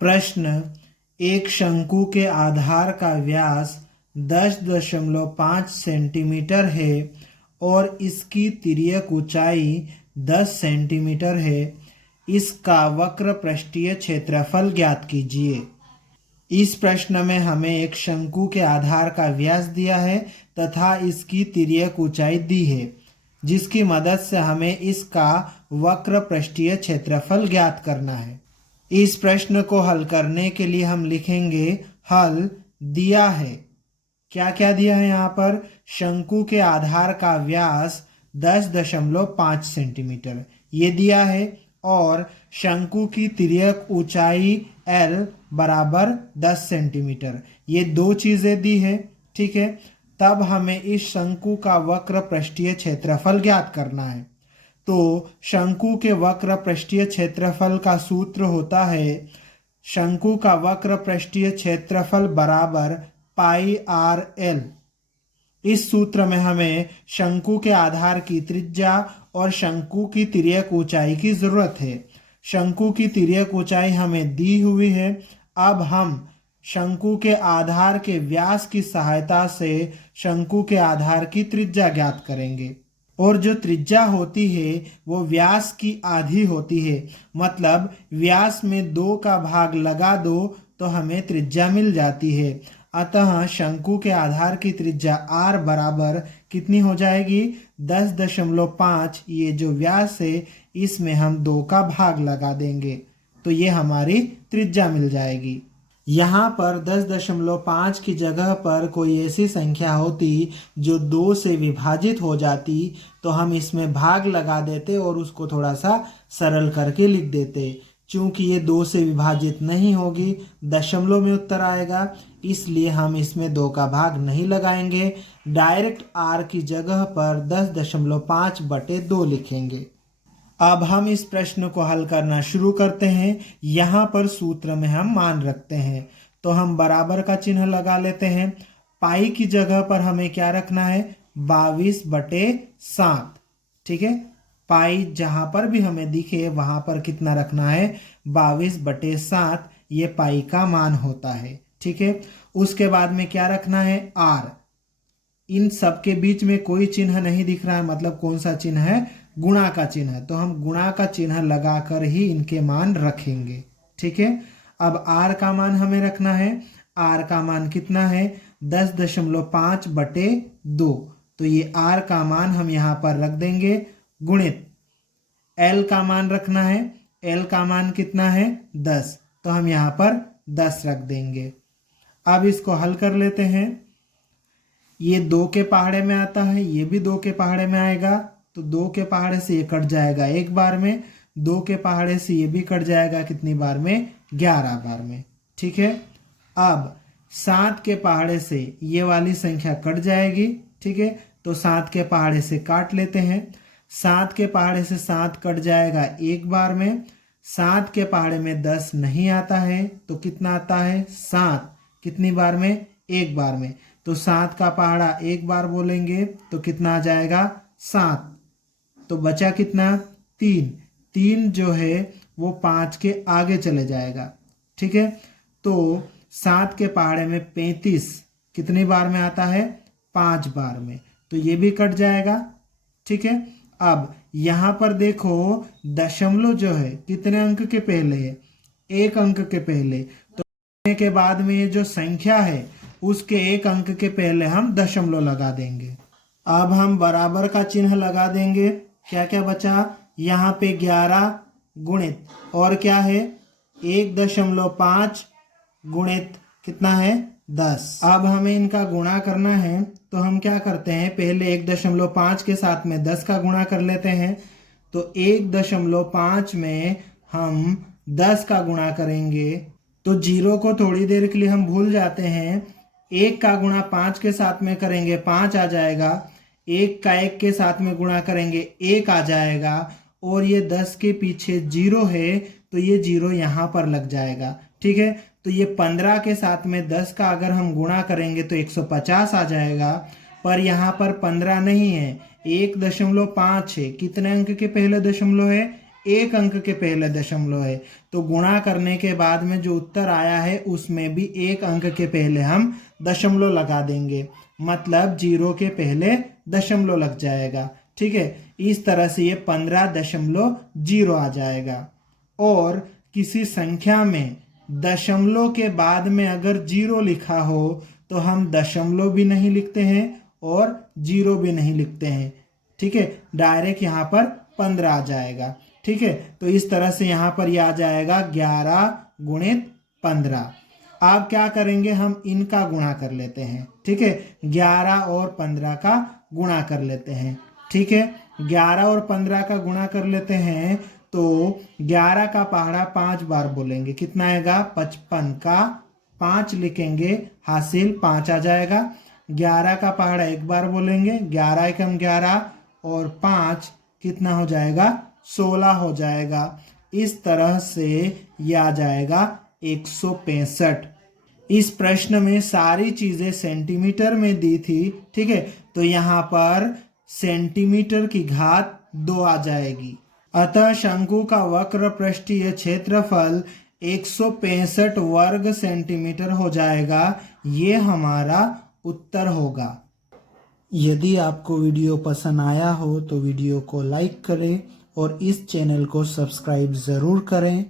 प्रश्न, एक शंकु के आधार का व्यास 10.5 सेंटीमीटर है और इसकी तिर्यक ऊंचाई 10 सेंटीमीटर है। इसका वक्र पृष्ठीय क्षेत्रफल ज्ञात कीजिए। इस प्रश्न में हमें एक शंकु के आधार का व्यास दिया है तथा इसकी तिर्यक ऊंचाई दी है, जिसकी मदद से हमें इसका वक्र पृष्ठीय क्षेत्रफल ज्ञात करना है। इस प्रश्न को हल करने के लिए हम लिखेंगे हल दिया है। क्या क्या दिया है यहाँ पर? शंकु के आधार का व्यास 10.5 सेंटीमीटर ये दिया है और शंकु की तिर्यक ऊंचाई L बराबर 10 सेंटीमीटर ये दो चीजें दी है। ठीक है, तब हमें इस शंकु का वक्र पृष्ठीय क्षेत्रफल ज्ञात करना है। तो शंकु के वक्र पृष्ठीय क्षेत्रफल का सूत्र होता है शंकु का वक्र पृष्ठीय क्षेत्रफल बराबर पाई आर एल। इस सूत्र में हमें शंकु के आधार की त्रिज्या और शंकु की तिर्यक ऊंचाई की जरूरत है। शंकु की तिर्यक ऊंचाई हमें दी हुई है। अब हम शंकु के आधार के व्यास की सहायता से शंकु के आधार की त्रिज्या ज्ञात करेंगे और जो त्रिज्या होती है वो व्यास की आधी होती है। मतलब व्यास में 2 का भाग लगा दो तो हमें त्रिज्या मिल जाती है। अतः शंकु के आधार की त्रिज्या r बराबर कितनी हो जाएगी? 10.5। ये जो व्यास है इसमें हम 2 का भाग लगा देंगे तो ये हमारी त्रिज्या मिल जाएगी। यहाँ पर 10.5 की जगह पर कोई ऐसी संख्या होती जो 2 से विभाजित हो जाती तो हम इसमें भाग लगा देते और उसको थोड़ा सा सरल करके लिख देते। चूंकि ये 2 से विभाजित नहीं होगी, दशमलव में उत्तर आएगा, इसलिए हम इसमें 2 का भाग नहीं लगाएंगे। डायरेक्ट r की जगह पर 10.5/2 लिखेंगे। अब हम इस प्रश्न को हल करना शुरू करते हैं। यहाँ पर सूत्र में हम मान रखते हैं तो हम बराबर का चिन्ह लगा लेते हैं। पाई की जगह पर हमें क्या रखना है? 22/7। ठीक है, पाई जहां पर भी हमें दिखे वहां पर कितना रखना है? 22/7 ये पाई का मान होता है। ठीक है, उसके बाद में क्या रखना है? r। इन सब के बीच में कोई चिन्ह नहीं दिख रहा है, मतलब कौन सा चिन्ह है? गुणा का चिन्ह। तो हम गुणा का चिन्ह लगाकर ही इनके मान रखेंगे। ठीक है, अब r का मान हमें रखना है। r का मान कितना है? 10.5/2। तो ये r का मान हम यहाँ पर रख देंगे गुणित l का मान रखना है। l का मान कितना है? 10। तो हम यहाँ पर 10 रख देंगे। अब इसको हल कर लेते हैं। ये 2 के पहाड़े में आता है, ये भी 2 के पहाड़े में आएगा तो 2 के पहाड़े से ये कट जाएगा एक बार में, 2 के पहाड़े से ये भी कट जाएगा कितनी बार में? 11 बार में। ठीक है, अब 7 के पहाड़े से ये वाली संख्या कट जाएगी। ठीक है, तो 7 के पहाड़े से काट लेते हैं। 7 के पहाड़े से 7 कट जाएगा एक बार में। 7 के पहाड़े में 10 नहीं आता है तो कितना आता है? 7 कितनी बार में? एक बार में। तो 7 का पहाड़ा एक बार बोलेंगे तो कितना आ जाएगा? 7। तो बचा कितना? 3। 3 जो है वो 5 के आगे चले जाएगा। ठीक है, तो 7 के पहाड़े में 35 कितनी बार में आता है? 5 बार में। तो ये भी कट जाएगा। ठीक है, अब यहाँ पर देखो दशमलव जो है कितने अंक के पहले है? 1 अंक के पहले। तो के बाद में ये जो संख्या है उसके 1 अंक के पहले हम दशमलव लगा देंगे। अब हम बराबर का चिन्ह लगा देंगे। क्या क्या बचा? यहाँ पे 11 गुणित और क्या है? 1.5 गुणित कितना है? 10। अब हमें इनका गुणा करना है तो हम क्या करते हैं? पहले 1.5 के साथ में 10 का गुणा कर लेते हैं। तो 1.5 में हम 10 का गुणा करेंगे तो 0 को थोड़ी देर के लिए हम भूल जाते हैं। 1 का गुणा 5 के साथ में करेंगे 5 आ जाएगा। 1 का 1 के साथ में गुणा करेंगे 1 आ जाएगा। और ये 10 के पीछे 0 है तो ये 0 यहाँ पर लग जाएगा। ठीक है, तो ये 15 के साथ में 10 का अगर हम गुणा करेंगे तो 150 आ जाएगा। पर यहाँ पर 15 नहीं है, 1.5 है। कितने अंक के पहले दशमलव है? एक अंक के पहले दशमलव है, तो गुणा करने के बाद में जो उत्तर आया है उसमें भी एक अंक के पहले हम दशमलव लगा देंगे, मतलब 0 के पहले दशमलव लग जाएगा। ठीक है, इस तरह से ये 15.0 आ जाएगा। और किसी संख्या में दशमलव के बाद में अगर 0 लिखा हो तो हम दशमलव भी नहीं लिखते हैं और 0 भी नहीं लिखते हैं। ठीक है, डायरेक्ट यहाँ पर 15 आ जाएगा। ठीक है, तो इस तरह से यहाँ पर यह आ जाएगा 11 गुणित 15। अब क्या करेंगे, हम इनका गुणा कर लेते हैं। ठीक है, 11 और 15 का गुणा कर लेते हैं। ठीक है, 11 और 15 का गुणा कर लेते हैं तो 11 का पहाड़ा 5 बार बोलेंगे, कितना आएगा 55 का 5 लिखेंगे, हासिल 5 आ जाएगा। 11 का पहाड़ा एक बार बोलेंगे, 11 एकम 11 और 5 कितना हो जाएगा 16 हो जाएगा। इस तरह से यह आ जाएगा 165। इस प्रश्न में सारी चीजें सेंटीमीटर में दी थी। ठीक है, तो यहाँ पर सेंटीमीटर की घात 2 आ जाएगी। अतः शंकु का वक्र पृष्ठीय क्षेत्रफल 165 वर्ग सेंटीमीटर हो जाएगा। ये हमारा उत्तर होगा। यदि आपको वीडियो पसंद आया हो तो वीडियो को लाइक करें और इस चैनल को सब्सक्राइब ज़रूर करें।